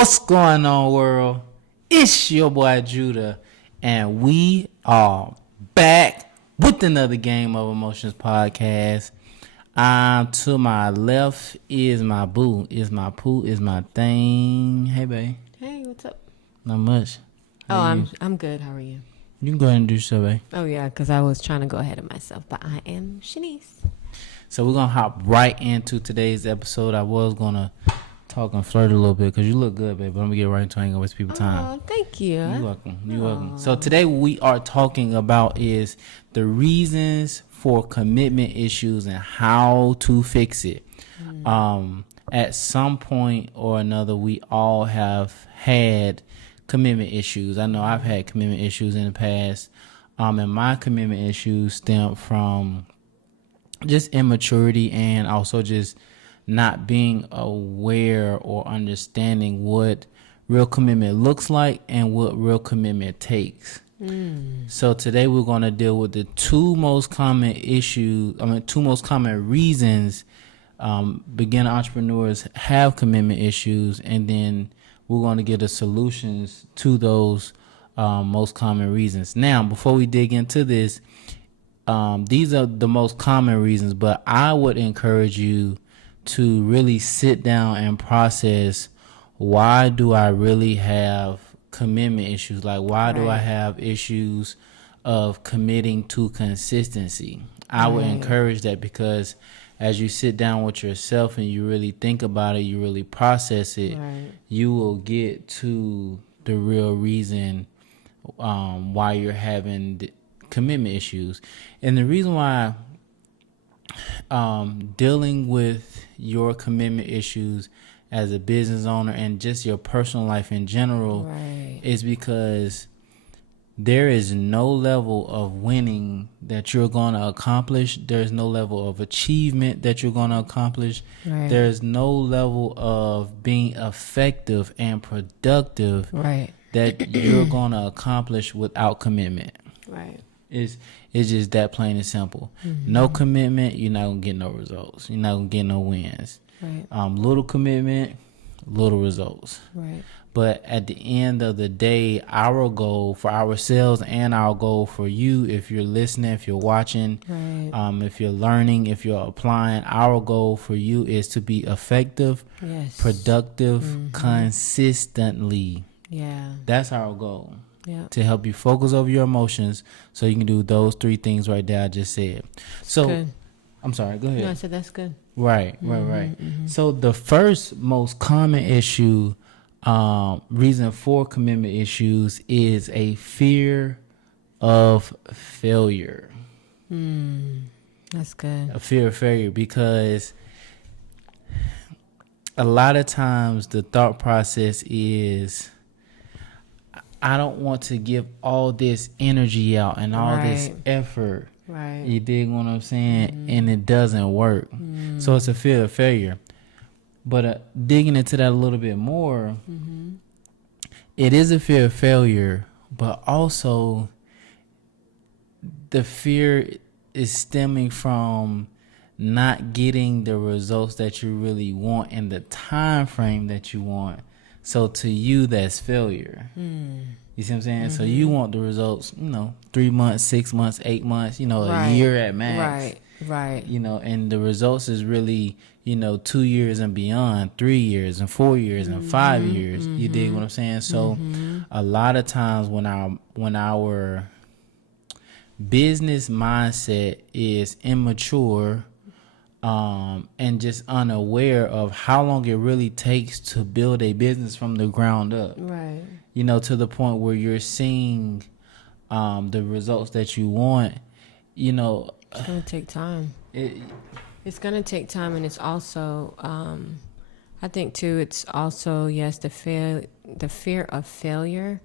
What's going on, world? It's your boy Judah, and we are back with another Game of Emotions podcast. To my left is my boo, is my poo, is my thing. Hey, babe. Hey, what's up? Not much. I'm good. How are you? You can go ahead and do so, babe. Oh yeah, because I was trying to go ahead of myself, but I am Shanice. So we're gonna hop right into today's episode. I was gonna talk and flirt a little bit because you look good, babe. But I'm gonna get right into it. I ain't gonna waste people's time. Oh, thank you. You're welcome. You're welcome. So today we are talking about is the reasons for commitment issues and how to fix it. At some point or another, we all have had commitment issues. I know I've had commitment issues in the past. And my commitment issues stem from just immaturity and also just not being aware or understanding what real commitment looks like and what real commitment takes. So today we're going to deal with the two most common reasons beginner entrepreneurs have commitment issues, and then we're going to get the solutions to those most common reasons. Now, before we dig into this, these are the most common reasons, but I would encourage you to really sit down and process, why do I really have commitment issues? Like, why do I have issues of committing to consistency? I would encourage that, because as you sit down with yourself and you really think about it, you really process it, you will get to the real reason why you're having commitment issues. And the reason why dealing with your commitment issues as a business owner and just your personal life in general is because there is no level of winning that you're going to accomplish. There's no level of achievement that you're going to accomplish. There's no level of being effective and productive that you're going to accomplish without commitment. It's just that plain and simple. No commitment, you're not going to get no results. You're not going to get no wins. Little commitment, little results. But at the end of the day, our goal for ourselves and our goal for you, if you're listening, if you're watching, if you're learning, if you're applying, our goal for you is to be effective, productive, consistently. That's our goal. To help you focus over your emotions so you can do those three things right there I just said. So, good. I'm sorry, go ahead. No, I said that's good. Right. So the first most common issue, reason for commitment issues, is a fear of failure. That's good. A fear of failure, because a lot of times the thought process is, I don't want to give all this energy out and all this effort. You dig what I'm saying? And it doesn't work. So it's a fear of failure. But digging into that a little bit more, it is a fear of failure, but also the fear is stemming from not getting the results that you really want in the time frame that you want. So to you, that's failure. You see what I'm saying? So you want the results, 3 months, 6 months, 8 months, a year at max. And the results is really, 2 years and beyond, 3 years and 4 years and 5 years. You dig what I'm saying? So a lot of times when our business mindset is immature, and just unaware of how long it really takes to build a business from the ground up. To the point where you're seeing the results that you want, it's going to take time. It's going to take time, and it's also, I think too, it's also, the fear of failure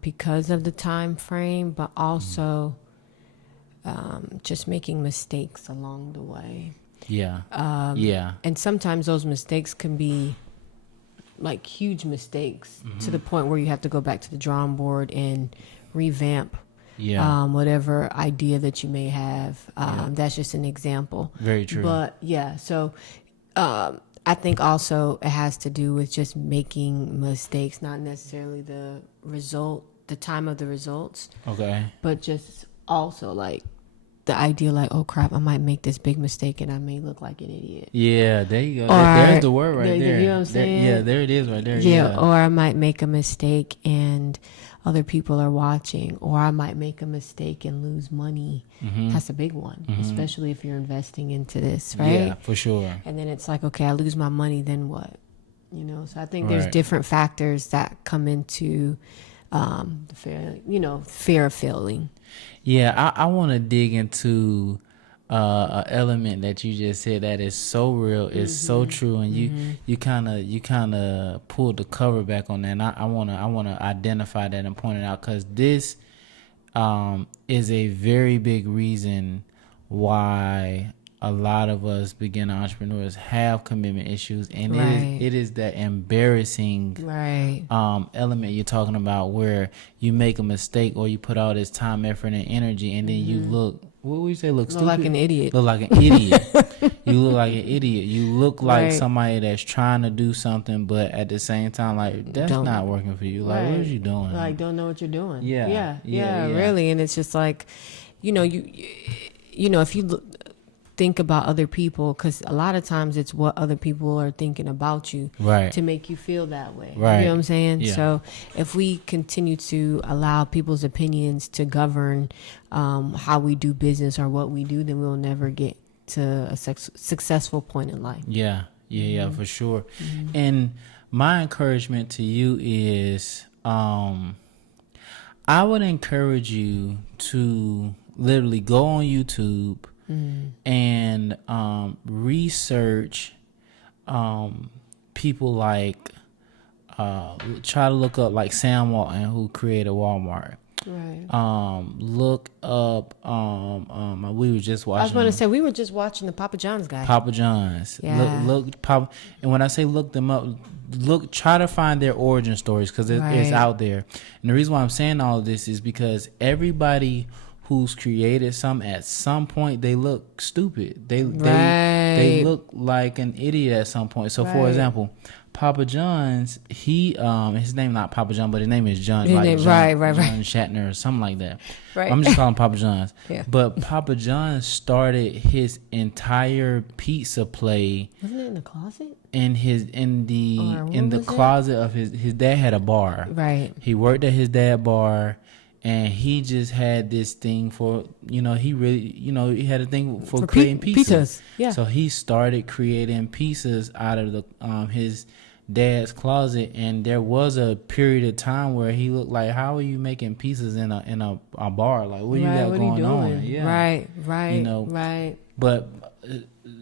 because of the time frame, but also just making mistakes along the way. And sometimes those mistakes can be like huge mistakes to the point where you have to go back to the drawing board and revamp whatever idea that you may have. That's just an example. Very true. But so I think also it has to do with just making mistakes, not necessarily the time of the results. Okay. But just also like the idea, like, oh crap, I might make this big mistake and I may look like an idiot. Yeah, there you go. There's the word right there. You know what I'm saying? There it is right there. Yeah, or I might make a mistake and other people are watching, or I might make a mistake and lose money. That's a big one, especially if you're investing into this, right? Yeah, for sure. And then it's like, okay, I lose my money, then what? You know, so I think there's different factors that come into the fear of failing. Yeah, I want to dig into an element that you just said that is so real, is so true, and you kind of pulled the cover back on that. And I wanna identify that and point it out, because this is a very big reason why a lot of us beginner entrepreneurs have commitment issues, and it is that embarrassing element you're talking about, where you make a mistake or you put all this time, effort, and energy, and then you look, what would you say, look stupid? Like an idiot. Look like an idiot. You look like an idiot. You look like somebody that's trying to do something, but at the same time, like, that's not working for you. Like, what are you doing? Like, don't know what you're doing. Yeah, really. And it's just like, you know, if you think about other people, because a lot of times it's what other people are thinking about you to make you feel that way. You know what I'm saying? Yeah. So if we continue to allow people's opinions to govern how we do business or what we do, then we'll never get to a successful point in life. Yeah, for sure. And my encouragement to you is, I would encourage you to literally go on YouTube and research people like, try to look up like Sam Walton, who created Walmart. Look up, we were just watching. I was going to say, we were just watching the Papa John's guy. Papa John's. Yeah. Look, Papa, and when I say look them up, try to find their origin stories, because it's out there. And the reason why I'm saying all of this is because everybody who's created something, at some point they look stupid. They look like an idiot at some point. So for example, Papa John's, he his name not Papa John, but his name is John. John Shatner or something like that. I'm just calling Papa John's. But Papa John started his entire pizza play. Wasn't it in the closet? In the closet of his dad had a bar. He worked at his dad's bar. And he just had this thing for, he really, he had a thing for creating pizzas. Yeah. So he started creating pizzas out of the his dad's closet, and there was a period of time where he looked like, how are you making pizzas in a bar? Like, what you got going on? Yeah. Right. But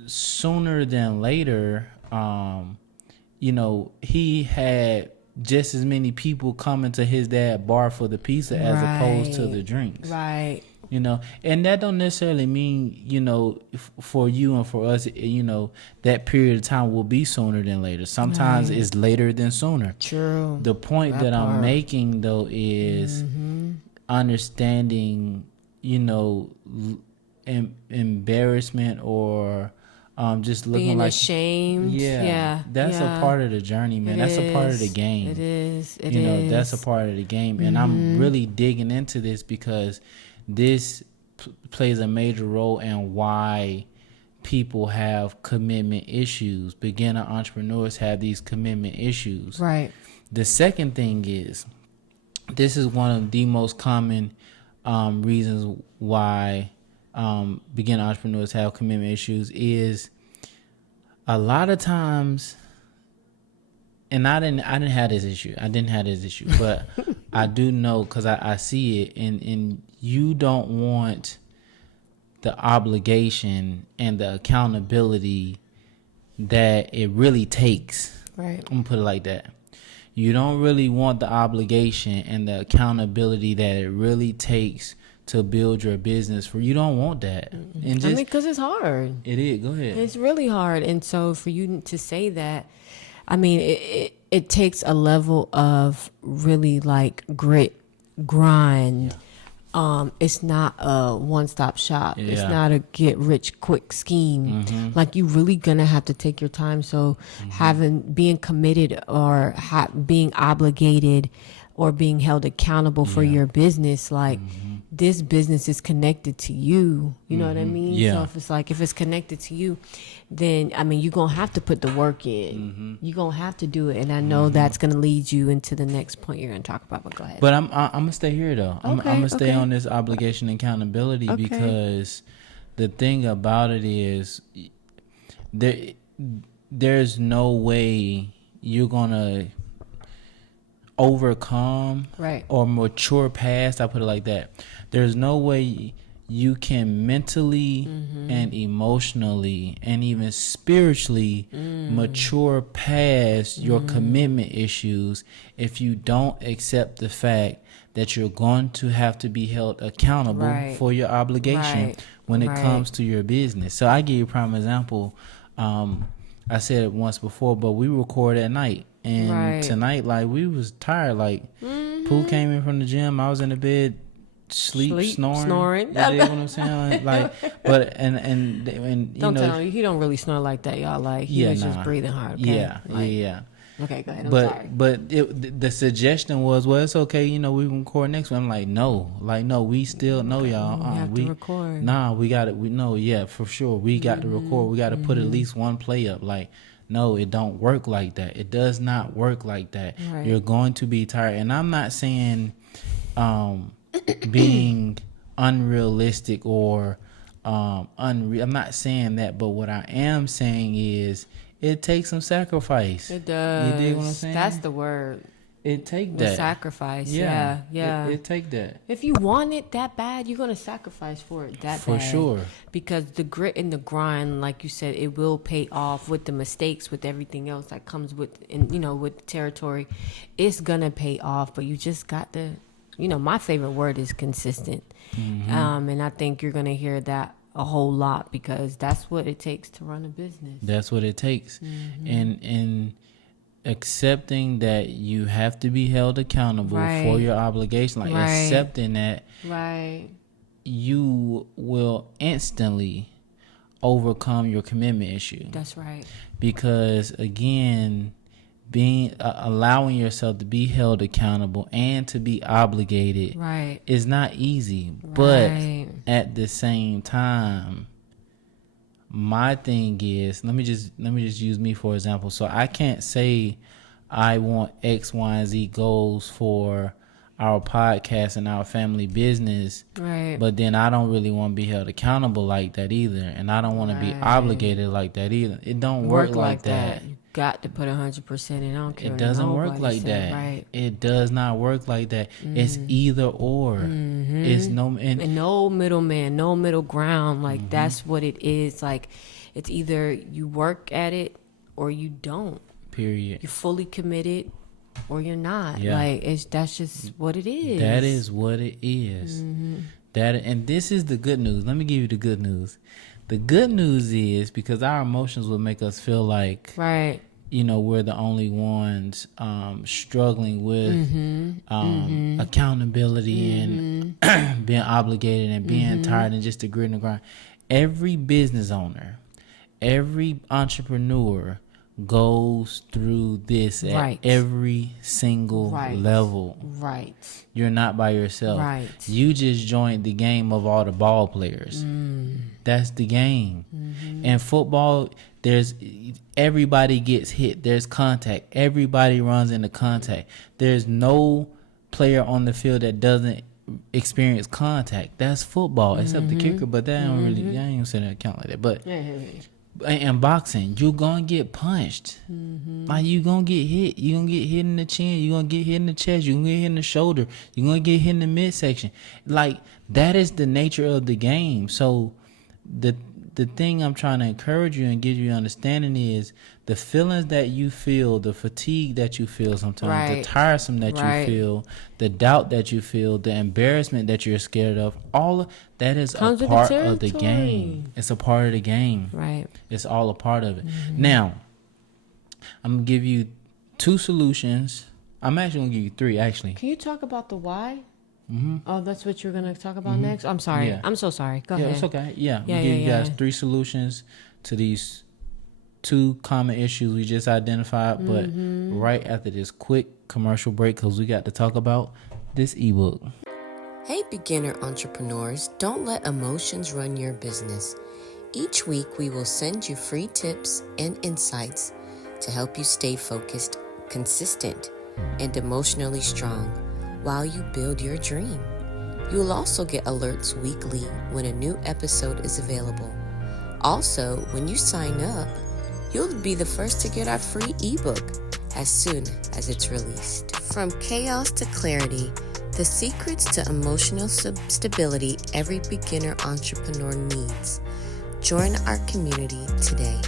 sooner than later, he had just as many people coming to his dad's bar for the pizza as opposed to the drinks. And that don't necessarily mean, for you and for us, that period of time will be sooner than later. Sometimes it's later than sooner. True. The point that I'm making, though, is understanding, embarrassment or just looking being like ashamed. That's a part of the journey, man. That's a part of the game. It is. That's a part of the game. And I'm really digging into this because this plays a major role in why people have commitment issues. Beginner entrepreneurs have these commitment issues. The second thing is, this is one of the most common reasons why beginner entrepreneurs have commitment issues, is a lot of times, and I didn't have this issue. But I do know, because I see it, and you don't want the obligation and the accountability that it really takes. I'm gonna put it like that. You don't really want the obligation and the accountability that it really takes to build your business. You don't want that. And just, because it's hard. It is. Go ahead. It's really hard. And so for you to say that, it takes a level of really like grit, grind, it's not a one-stop shop. Yeah. It's not a get-rich-quick scheme. Like, you really gonna have to take your time. So being committed or being obligated or being held accountable for your business, like this business is connected to you. You know what I mean? Yeah. So if it's connected to you, then I mean, you're gonna have to put the work in. You're gonna have to do it, and I know that's gonna lead you into the next point you're gonna talk about. But go ahead. But I'm gonna stay here though. I'm gonna stay on this obligation and accountability because the thing about it is there's no way you're gonna overcome or mature past. I put it like that. There's no way you can mentally and emotionally and even spiritually mature past your commitment issues if you don't accept the fact that you're going to have to be held accountable for your obligation when it comes to your business. So I give you a prime example. I said it once before, but we record at night. And tonight, like, we was tired. Like, Pooh came in from the gym. I was in the bed, snoring. You know what I'm saying? Like, but and don't tell him he don't really snore like that, y'all. Like, he was just breathing hard. Okay? Yeah. Okay, go ahead. I'm sorry. But the suggestion was, well, it's okay. You know, we can record next week. I'm like, no, we still know, y'all. We have to record. Nah, we got it. For sure, we got to record. We got to put at least one play up. Like, no, it don't work like that. It does not work like that. Right. You're going to be tired. And I'm not saying being unrealistic or unreal. I'm not saying that. But what I am saying is it takes some sacrifice. It does. You dig what I'm saying? That's the word. It take that. Sacrifice. Yeah. It take that. If you want it that bad, you're gonna sacrifice for it that for bad. For sure. Because the grit and the grind, like you said, it will pay off with the mistakes, with everything else that comes with, and with the territory. It's gonna pay off, but you just got to, my favorite word is consistent. And I think you're gonna hear that a whole lot because that's what it takes to run a business. That's what it takes. And accepting that you have to be held accountable for your obligation, like accepting that you will instantly overcome your commitment issue. That's right. Because again, being allowing yourself to be held accountable and to be obligated is not easy. But at the same time, my thing is, let me just use me for example. So I can't say I want X, Y, and Z goals for our podcast and our family business, but then I don't really want to be held accountable like that either, and I don't want to be obligated like that either. It don't work like that. You got to put 100% in. I don't care. It doesn't work like that. It does not work like that. It's either or. It's no and no middleman, no middle ground. Like that's what it is. Like it's either you work at it or you don't. Period. You're fully committed or you're not. Like that's just what it is. That is what it is. And this is the good news. Let me give you the good news. The good news is because our emotions will make us feel like we're the only ones struggling with accountability and being obligated and being tired and just the grit and the grind. Every business owner, every entrepreneur goes through this at every single level. You're not by yourself. You just joined the game of all the ball players. That's the game. And football, everybody gets hit. There's contact. Everybody runs into contact. There's no player on the field that doesn't experience contact. That's football, except the kicker. But that don't really. I ain't gonna say that count like that. But in boxing, you're gonna get punched. Like you gonna get hit. You're gonna get hit in the chin. You're gonna get hit in the chest. You're gonna get hit in the shoulder. You're gonna get hit in the midsection. Like that is the nature of the game. So the thing I'm trying to encourage you and give you understanding is the feelings that you feel, the fatigue that you feel sometimes, the tiresome that you feel, the doubt that you feel, the embarrassment that you're scared of, all of that is a part of the game. It's a part of the game. It's all a part of it. Now, I'm going to give you 2 solutions. I'm actually going to give you 3, actually. Can you talk about the why? Mm-hmm. Oh, that's what you're going to talk about next? I'm sorry. Yeah. I'm so sorry. Go ahead. Yeah, it's okay. Yeah. We give you guys 3 solutions to these 2 common issues we just identified. But right after this quick commercial break, because we got to talk about this ebook. Hey, beginner entrepreneurs, don't let emotions run your business. Each week, we will send you free tips and insights to help you stay focused, consistent, and emotionally strong while you build your dream. You will also get alerts weekly when a new episode is available. Also, when you sign up, you'll be the first to get our free ebook as soon as it's released. From chaos to clarity, the secrets to emotional stability every beginner entrepreneur needs. Join our community today.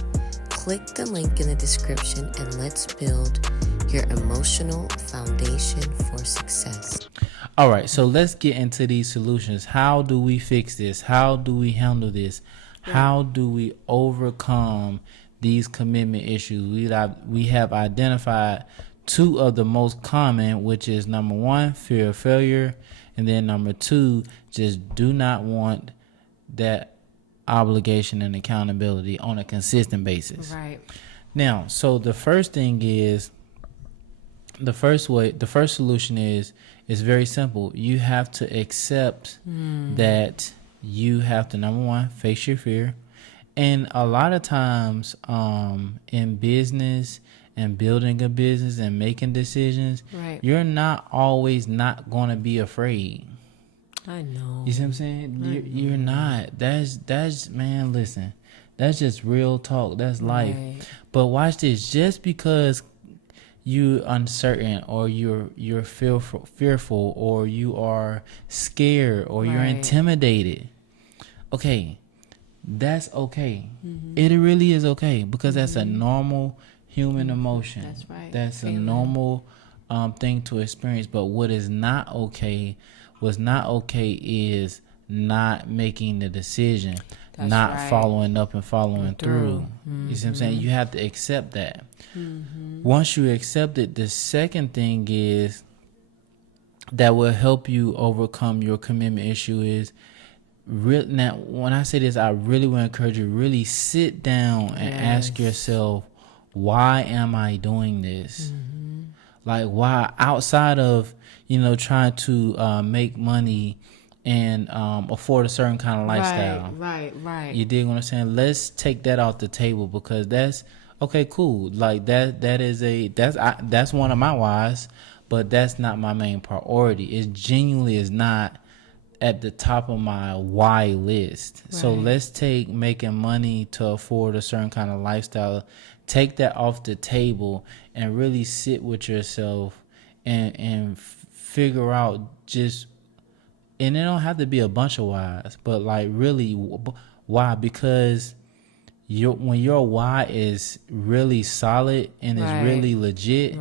Click the link in the description and let's build your emotional foundation for success. All right, so let's get into these solutions. How do we fix this? How do we handle this? How do we overcome these commitment issues? We have identified 2 of the most common, which is number 1, fear of failure, and then number 2, just do not want that obligation and accountability on a consistent basis. Right. Now, so the first thing is, the first solution is very simple. You have to accept that you have to, number 1, face your fear. And a lot of times in business and building a business and making decisions, you're not always not going to be afraid. I know. You see what I'm saying? You're not. That's man, listen. That's just real talk. That's life. Right. But watch this. Just because you're uncertain or you're fearful or you are scared or you're intimidated, okay, that's okay. It really is okay, because that's a normal human emotion. That's right. That's a normal thing to experience. But what's not okay is not making the decision, not following up and following through. You see what I'm saying? You have to accept that. Once you accept it, the second thing is that will help you overcome your commitment issue is now, when I say this, I really want to encourage you, really sit down and ask yourself, why am I doing this? Like, why, outside of, trying to make money and afford a certain kind of lifestyle. Right. You dig what I'm saying? Let's take that off the table, because that's okay, cool. Like that's one of my whys, but that's not my main priority. It genuinely is not at the top of my why list. Right. So let's take making money to afford a certain kind of lifestyle. Take that off the table and really sit with yourself and figure out and it don't have to be a bunch of whys, but like really why? Because when your why is really solid and is really legit,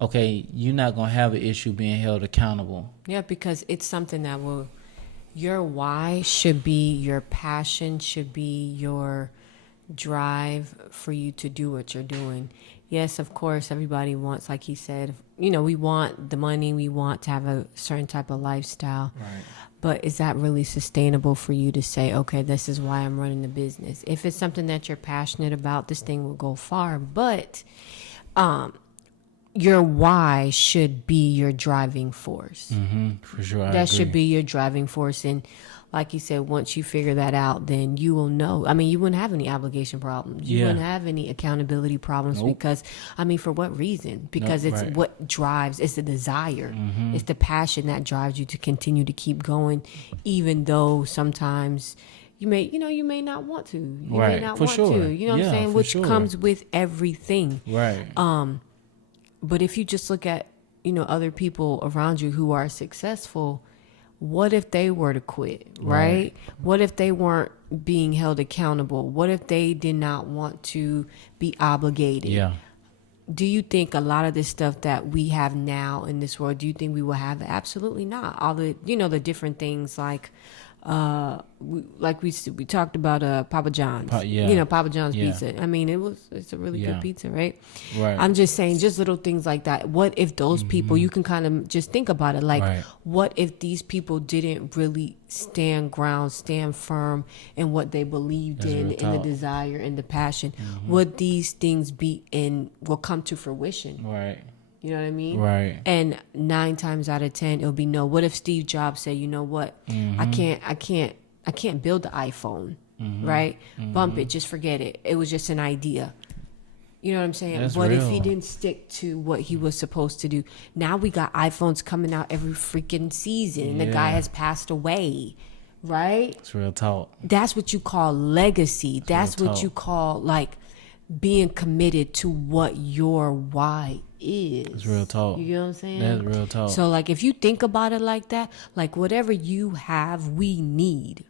okay, you're not going to have an issue being held accountable. Yeah, because it's something that your why should be your passion, should be your drive for you to do what you're doing. Yes, of course, everybody wants, like he said, we want the money, we want to have a certain type of lifestyle. Right. But is that really sustainable for you to say, okay, this is why I'm running the business? If it's something that you're passionate about, this thing will go far. But your why should be your driving force. For sure, that should be your driving force. And like you said, once you figure that out, then you will know. I mean, you wouldn't have any obligation problems. You wouldn't have any accountability problems because, for what reason? Because it's what drives, it's the desire. It's the passion that drives you to continue to keep going, even though sometimes you may not want to. You may not want to. You know what I'm saying? Which comes with everything. Right. But if you just look at, other people around you who are successful, what if they were to quit, right? What if they weren't being held accountable? What if they did not want to be obligated? Yeah. Do you think a lot of this stuff that we have now in this world, do you think we will have it? Absolutely not. All the, the different things like we talked about Papa John's. Papa John's pizza. I mean, it's a really good pizza, right? Right. I'm just saying, just little things like that. What if those people, you can kind of just think about it, like, what if these people didn't really stand firm in what they believed in the desire and the passion? Would these things will come to fruition? Right. You know what I mean? Right. And 9 times out of 10, it'll be no. What if Steve Jobs say, you know what? I can't build the iPhone, right? Bump it, just forget it. It was just an idea. You know what I'm saying? That's what real. if he didn't stick to what he was supposed to do? Now we got iPhones coming out every freaking season, and the guy has passed away, right? It's real talk. That's what you call legacy. That's what you call, like, being committed to what your why is. It's real talk. You know what I'm saying? That's real talk. So, like, if you think about it like that, like, whatever you have, we need.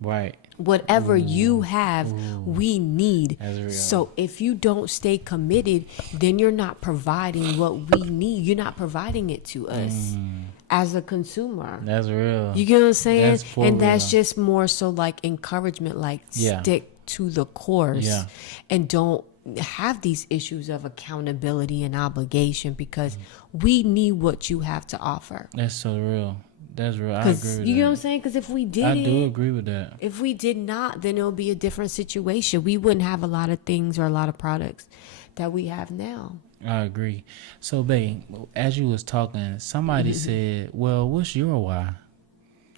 Right. Whatever you have, we need. That's real. So if you don't stay committed, then you're not providing what we need. You're not providing it to us as a consumer. That's real. You get what I'm saying? And that's real. just more so like encouragement, like stick to the course and don't have these issues of accountability and obligation, because we need what you have to offer. That's so real. That's real. I agree with that. You know what I'm saying? Because if we didn't, I do agree with that. If we did not, then it'll be a different situation. We wouldn't have a lot of things or a lot of products that we have now. I agree. So, babe, as you was talking, somebody said, well, what's your why?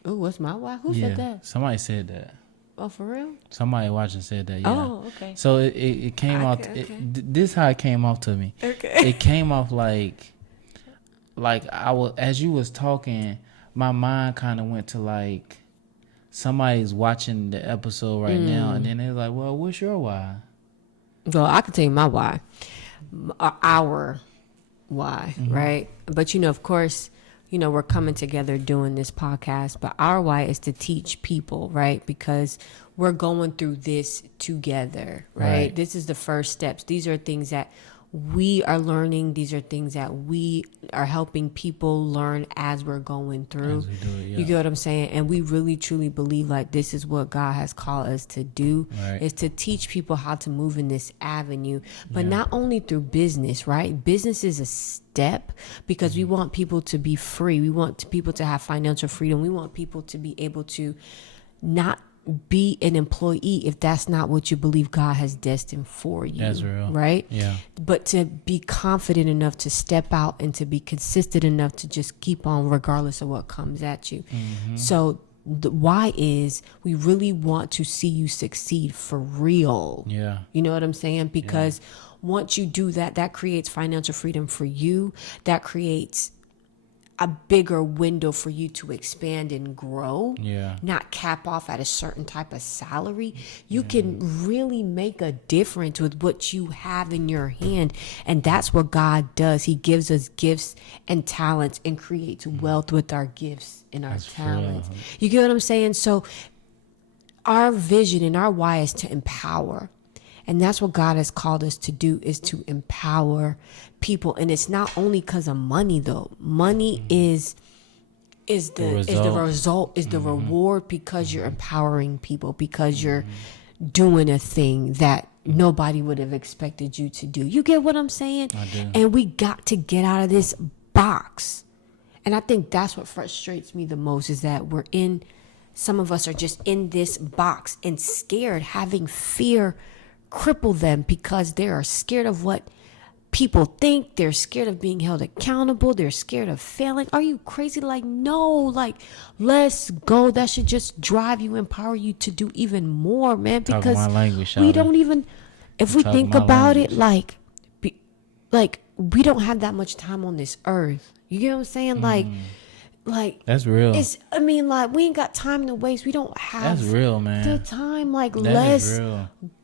Oh, what's my why? Who said that? Somebody said that. Oh, for real? Somebody watching said that, yeah. Oh, okay. So it came off, this is how it came off to me. Okay. It came off like as you was talking, my mind kind of went to like, somebody's watching the episode right now, and then they're like, well, what's your why? Well, I can tell you my why. Our why, right? But, of course, we're coming together doing this podcast, but our why is to teach people, right? Because we're going through this together, right? This is the first steps. These are things that we are learning. These are things that we are helping people learn as we're going through. You get what I'm saying? And we really truly believe like this is what God has called us to do, is to teach people how to move in this avenue, but not only through business, right? Business is a step, because we want people to be free. We want people to have financial freedom. We want people to be able to not be an employee if that's not what you believe God has destined for you. That's real. Right? Yeah. But to be confident enough to step out and to be consistent enough to just keep on regardless of what comes at you. So the why is we really want to see you succeed for real. Yeah. You know what I'm saying? Because once you do that, that creates financial freedom for you. That creates a bigger window for you to expand and grow, not cap off at a certain type of salary. You can really make a difference with what you have in your hand. And that's what God does. He gives us gifts and talents and creates wealth with our gifts and our talents. Real. You get what I'm saying? So our vision and our why is to empower. And that's what God has called us to do, is to empower people. And it's not only because of money, though. Money is the result, is the reward, because you're empowering people, because you're doing a thing that nobody would have expected you to do. You get what I'm saying? I do. And we got to get out of this box. And I think that's what frustrates me the most, is that some of us are just in this box and scared, having fear cripple them, because they are scared of what people think. They're scared of being held accountable. They're scared of failing. Are you crazy? Like, no, like, let's go. That should just drive you, empower you to do even more, man. Because we don't even, if we think about it, like we don't have that much time on this earth. You get what I'm saying? Like that's real. We ain't got time to waste. We don't have that's real, man. The time. Let's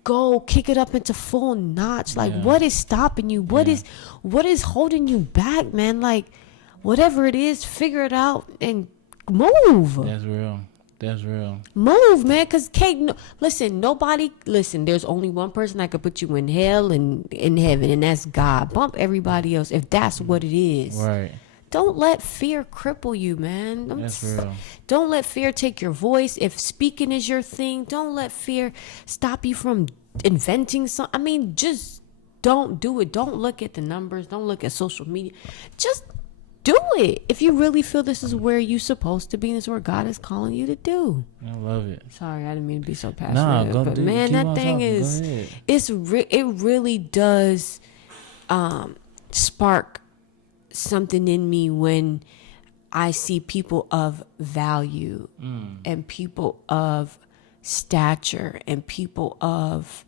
go kick it up into full notch. What is stopping you? What is holding you back, man? Like, whatever it is, figure it out and move. That's real. That's real. Move, man. Because there's only one person that could put you in hell and in heaven, and that's God. Bump everybody else if that's what it is. Right. don't let fear cripple you, man. That's real. Don't let fear take your voice. If speaking is your thing, don't let fear stop you from inventing something. I mean, just don't do it. Don't look at the numbers. Don't look at social media. Just do it. If you really feel this is where you're supposed to be, and this is where God is calling you to do. I love it. Sorry, I didn't mean to be so passionate. No, but man, that thing is, it really does spark something in me when I see people of value and people of stature and people of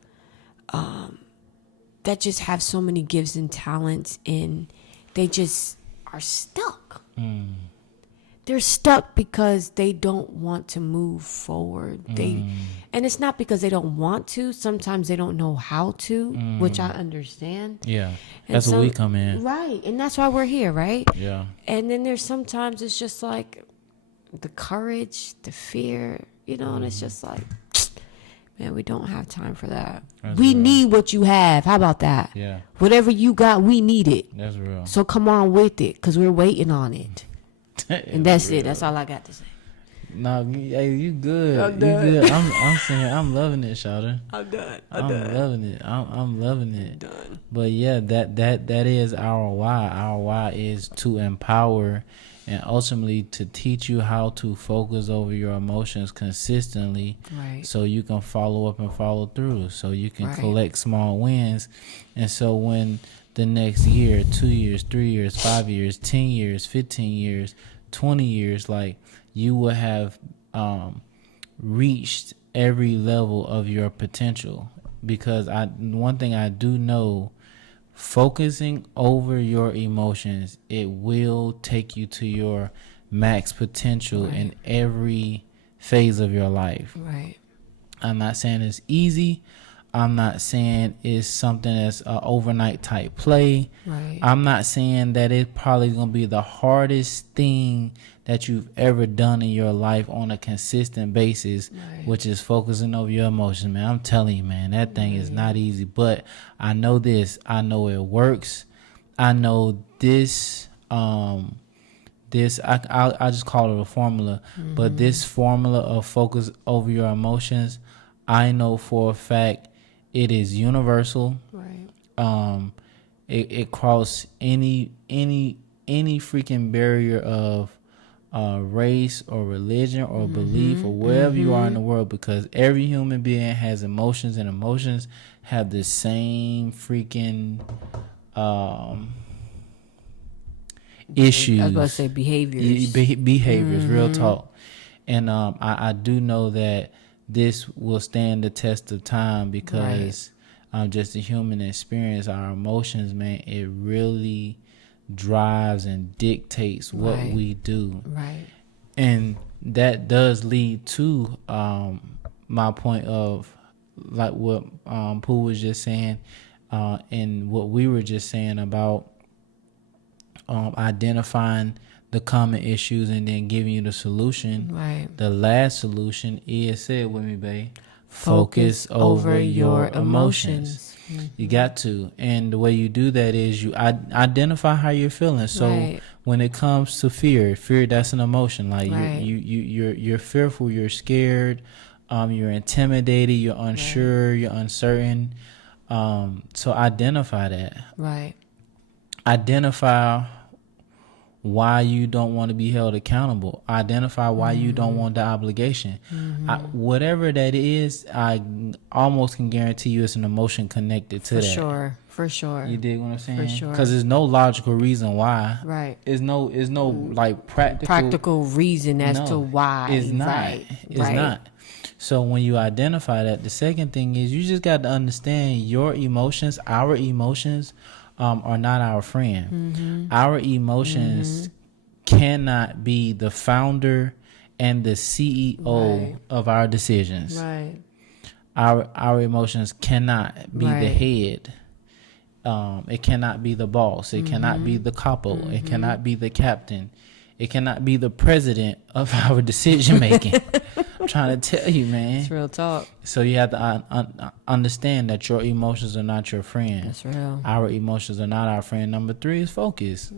that just have so many gifts and talents, and they just are stuck. They're stuck because they don't want to move forward. And it's not because they don't want to. Sometimes they don't know how to, which I understand. Yeah, that's where we come in. Right, and that's why we're here, right? Yeah. And then there's sometimes it's just like the courage, the fear, and it's just like, man, we don't have time for that. We need what you have. How about that? Yeah. Whatever you got, we need it. That's real. So come on with it, because we're waiting on it. And that's real. It. That's all I got to say. No, hey, you good. I'm you done. good. I'm saying I'm loving it, Shawty. I'm done. I'm loving it. I'm loving it. Done. But yeah, that is our why. Our why is to empower and ultimately to teach you how to focus over your emotions consistently, right, so you can follow up and follow through, so you can collect small wins. And so when the next year, 2 years, 3 years, 5 years, 10 years, 15 years, 20 years, like, you will have reached every level of your potential. Because one thing I do know, focusing over your emotions, it will take you to your max potential in every phase of your life. Right. I'm not saying it's easy. I'm not saying it's something that's an overnight type play. Right. I'm not saying that it's probably going to be the hardest thing that you've ever done in your life on a consistent basis, which is focusing over your emotions, man. I'm telling you, man, that thing is not easy. But I know this. I know it works. I know this. I just call it a formula. But this formula of focus over your emotions, I know for a fact it is universal. Right. It crosses any freaking barrier of race or religion or belief or wherever you are in the world, because every human being has emotions, and emotions have the same freaking issues. I was about to say behaviors. Behaviors, real talk. And I do know that this will stand the test of time, because just the human experience, our emotions, man, it really drives and dictates what we do. Right. And that does lead to my point of, like what Pooh was just saying, and what we were just saying about identifying the common issues and then giving you the solution. Right. The last solution is, say it with me, babe, focus over your emotions. You got to. And the way you do that is you identify how you're feeling. So when it comes to fear, that's an emotion. Like you're fearful, you're scared, you're intimidated, you're unsure, you're uncertain. So identify that. Right. Identify why you don't want to be held accountable. Identify why you don't want the obligation. Whatever that is, I almost can guarantee you it's an emotion connected to that. For sure. You dig what I'm saying? For sure. Because there's no logical reason why. Right. There's no like practical reason as to why. It's not. Right. It's not. So when you identify that, the second thing is you just got to understand your emotions, our emotions, are not our friend. Our emotions cannot be the founder and the CEO of our decisions. Right. Our emotions cannot be the head. It cannot be the boss. It cannot be the capo. It cannot be the captain. It cannot be the president of our decision making. I'm trying to tell you, man. It's real talk. So you have to understand that your emotions are not your friend. That's real. Our emotions are not our friend. Number 3 is focus.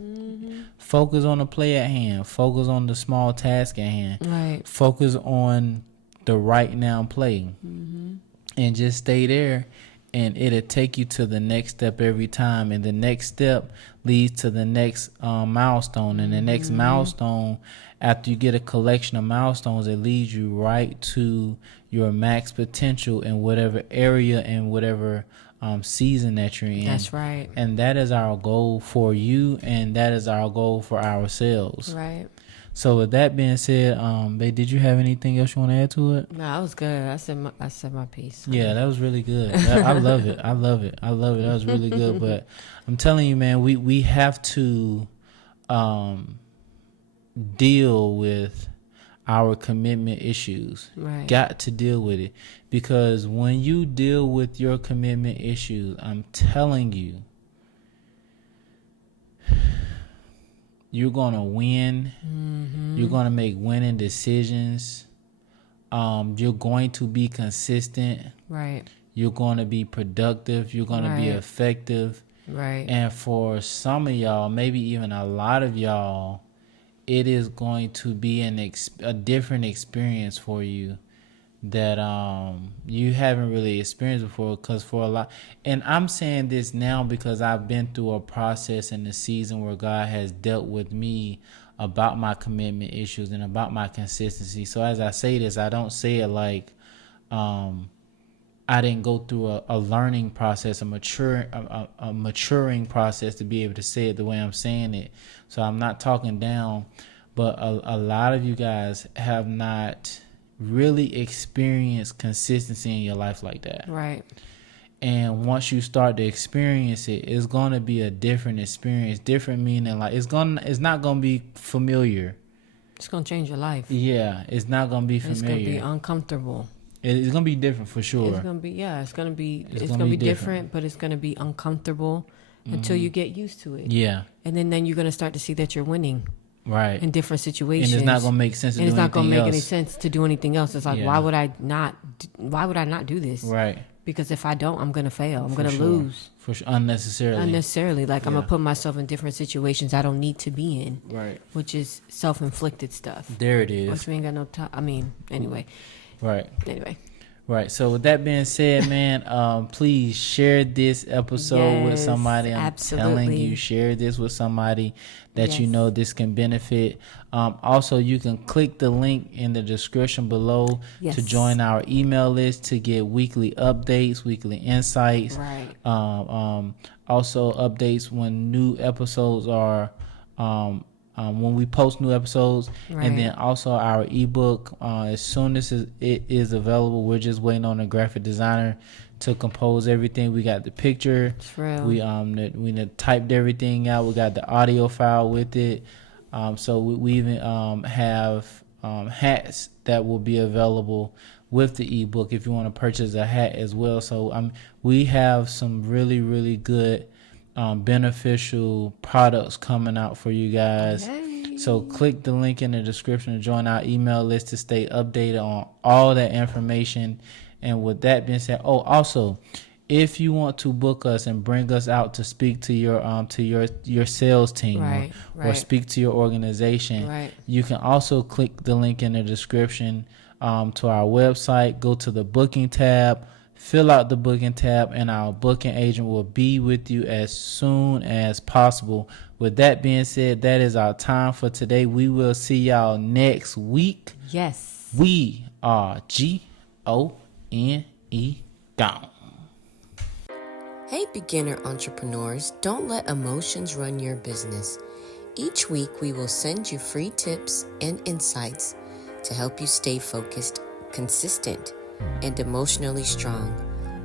Focus on the play at hand. Focus on the small task at hand. Right. Focus on the right now play. And just stay there. And it'll take you to the next step every time. And the next step leads to the next milestone. And the next milestone, after you get a collection of milestones, it leads you right to your max potential in whatever area and whatever season that you're in. That's right. And that is our goal for you. And that is our goal for ourselves. Right. So with that being said, babe, did you have anything else you want to add to it? No, that was good. I said my piece. Yeah, that was really good. I love it. I love it. That was really good. But I'm telling you, man, we have to deal with our commitment issues. Right. Got to deal with it. Because when you deal with your commitment issues, I'm telling you, you're going to win. You're going to make winning decisions. You're going to be consistent. Right. You're going to be productive. You're going to be effective. Right. And for some of y'all, maybe even a lot of y'all, it is going to be a different experience for you that you haven't really experienced before. Because for a lot, and I'm saying this now because I've been through a process in the season where God has dealt with me about my commitment issues and about my consistency. So as I say this, I don't say it like I didn't go through a learning process, a maturing process to be able to say it the way I'm saying it. So I'm not talking down, but a lot of you guys have not really experienced consistency in your life like that. Right. And once you start to experience it, it's going to be a different experience. Different meaning like it's not going to be familiar. It's going to change your life. Yeah, it's not going to be familiar. It's going to be uncomfortable. It's going to be different for sure. It's going to be it's going to be different, but it's going to be uncomfortable until you get used to it. Yeah. And then you're going to start to see that you're winning. Right. In different situations. And it's not going to make sense to do anything else. And it's not going to make any sense to do anything else. It's like, why would I not do this? Right. Because if I don't, I'm going to fail. I'm going to lose. For sure. Unnecessarily. Like, I'm going to put myself in different situations I don't need to be in. Right. Which is self-inflicted stuff. There it is. Which we ain't got no time. Anyway. Right. Anyway. Right. So with that being said, man, please share this episode with somebody. I'm telling you, share this with somebody that you know this can benefit. Also, you can click the link in the description below to join our email list to get weekly updates, weekly insights. Right. Also, updates when new episodes are when we post new episodes, and then also our ebook as soon as it is available. We're just waiting on a graphic designer to compose everything. We got the picture, we typed everything out, we got the audio file with it, so we even have hats that will be available with the ebook if you want to purchase a hat as well. So we have some really, really good beneficial products coming out for you guys. So click the link in the description to join our email list to stay updated on all that information. And with that being said, also, if you want to book us and bring us out to speak to your sales team or speak to your organization, you can also click the link in the description to our website. Go to the booking tab, fill out the booking tab, and our booking agent will be with you as soon as possible. With that being said, that is our time for today. We will see y'all next week. Yes. We are GONE gone. Hey, beginner entrepreneurs, don't let emotions run your business. Each week, we will send you free tips and insights to help you stay focused, consistent, and emotionally strong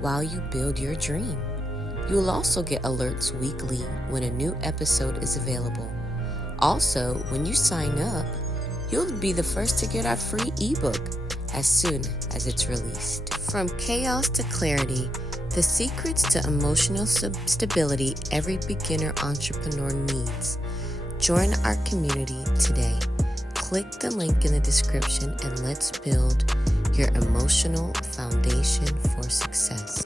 while you build your dream. You will also get alerts weekly when a new episode is available. Also, when you sign up, you'll be the first to get our free ebook as soon as it's released. From chaos to clarity, the secrets to emotional stability every beginner entrepreneur needs. Join our community today. Click the link in the description and let's build your emotional foundation for success.